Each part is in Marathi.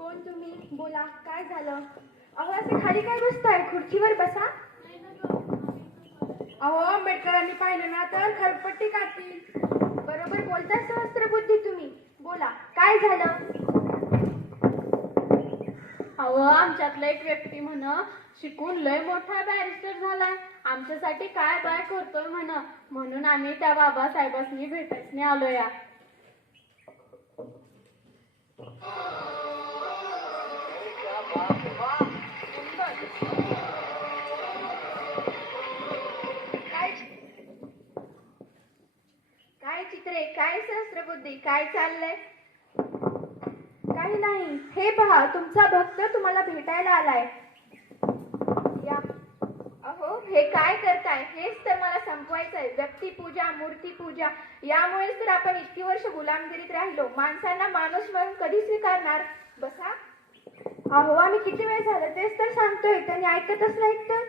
कोण तुम्ही? बोला, काय झालं? अहो, असे खाली काय बसताय? खुर्चीवर बसा. अहो, आंबेडकरांनी पाहिलं ना तर खरपट्टी काढतील. बरोबर बोलताय सहस्त्रबुद्धी तुम्ही. बोला, काय झालं? अहो, आमच्यातला एक व्यक्ती म्हण शिकून लय मोठा बॅरिस्टर झालाय, आमच्यासाठी काय बाय करतोय म्हणून आम्ही त्या बाबासाहेबांनी भेटायला आलो या. काय चित्रे, काय सहस्त्रबुद्धी, काय चाललंय? काही नाही. हे पहा, तुमचा भक्त तुम्हाला भेटायला आलाय. या. अहो, हे काय करताय? हेच तर मला संपवायचंय. व्यक्तिपूजा, मूर्तीपूजा, यामुळेच तर आपण इतकी वर्ष गुलामगिरीत राहिलो. माणसांना माणूस म्हणून कधी स्वीकारणार? बसा. अहो, आम्ही किती वेळ झालं तेच तर सांगतोय, त्यांनी ऐकतच नाहीत तर.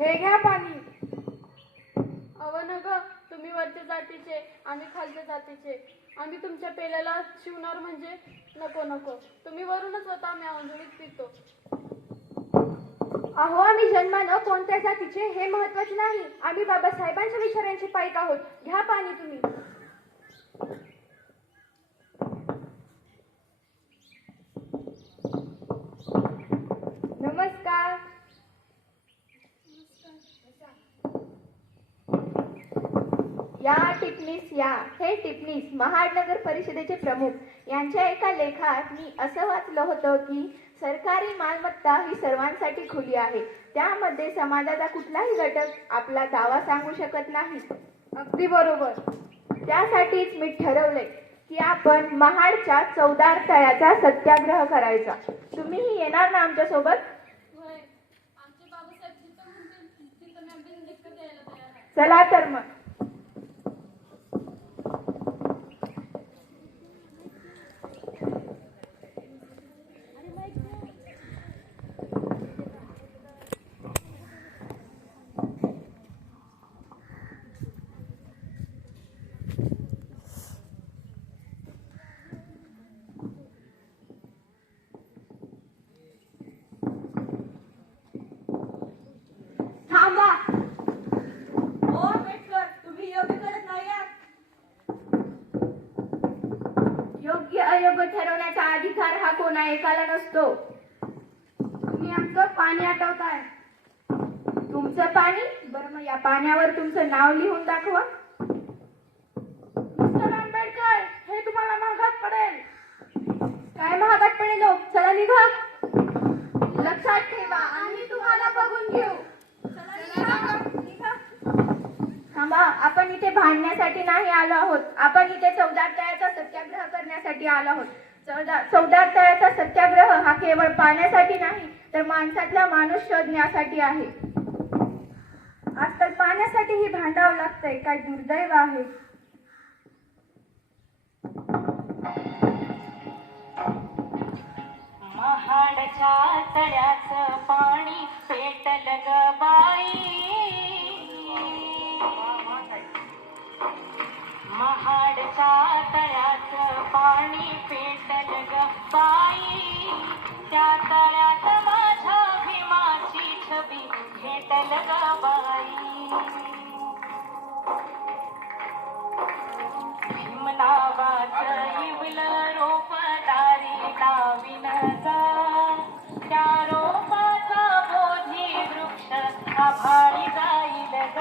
हे घ्या पाणी. अव न ग, तुम्ही वरच्या जातीचे, आम्ही खालच्या जातीचे. आम्ही तुमच्या पेल्याला शिवणार म्हणजे नको नको. तुम्ही वरूनच होता, आम्ही आंधळीत पितो. अहो, आम्ही जन्मानं कोणत्या जातीचे हे महत्वाचे नाही. आम्ही बाबासाहेबांच्या विचारांचे पाईक आहोत. घ्या पाणी तुम्ही. नमस्कार. या टिपणीस या. हे टिपणीस महाड नगर परिषदेचे प्रमुख यांच्या एका लेखात मी असं वाचलं होतं की सरकारी मालमत्ता ही सर्वांसाठी खुली आहे. त्यामध्ये समाजाचा कुठलाही घटक आपला दावा सांगू शकत नाही. अगदी बरोबर. त्यासाठीच मी ठरवलंय की आपण महाडच्या चौदार तळ्याचा सत्याग्रह करायचा. तुम्हीही येणार ना आमच्या सोबत? चला तर मग. योग्य अयोग्य ठरवण्याचा अधिकार हा कोणा एकाला नसतो. तुम्ही आमचं पाणी आटवताय. तुमचं पाणी? बरं, मग या पाण्यावर तुमचं नाव लिहून दाखवा. मिस्टर आंबेडकर, हे तुम्हाला महागात पडेल. काय महागात पडेल? चला निघा. लक्षात ठेवा, आम्ही तुम्हाला बघून घेऊ. थांबा, आपण इथे भांडण्यासाठी नाही आलो आहोत. आपण इथे चौदार तळ्याचा सत्याग्रह करण्यासाठी आलो आहोत. चौदार तळ्याचा सत्याग्रह हा केवळ पाण्यासाठी नाही तर माणसातला माणूस शोधण्यासाठी आहे. आजकाल पाण्यासाठीही भांडावं लागतंय. काय दुर्दैव आहे. महाडच्या तळ्याचं पाणी पेटल ग बाई. महाडच्या तळ्याचं पाणी पेटल ग बाई. त्या तळ्यात माझ्या भीमाची छबी भेटल ग बाई. भीम नावाचं इवलं रोप दारी लाविन ग. त्या रोपाचा बोधी वृक्ष आभाळी जाईल ग.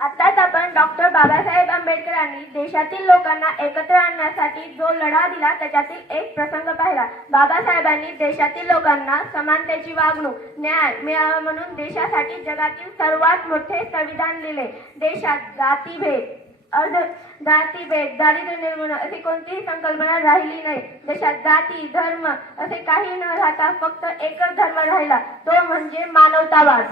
आताच आपण डॉक्टर बाबासाहेब आंबेडकरांनी देशातील लोकांना एकत्र आणण्यासाठी जो लढा दिला त्याच्यातील एक प्रसंग पाहिला. बाबासाहेबांनी देशातील लोकांना समानतेची वागणूक, न्याय मिळावा म्हणून देशासाठी जगातील सर्वात मोठे संविधान लिहिले. देशात जातीभेद, दारिद्र्य निर्मूलन अशी कोणतीही संकल्पना राहिली नाही. देशात जाती धर्म असे काही न राहता फक्त एकच धर्म राहिला, तो म्हणजे मानवतावाद.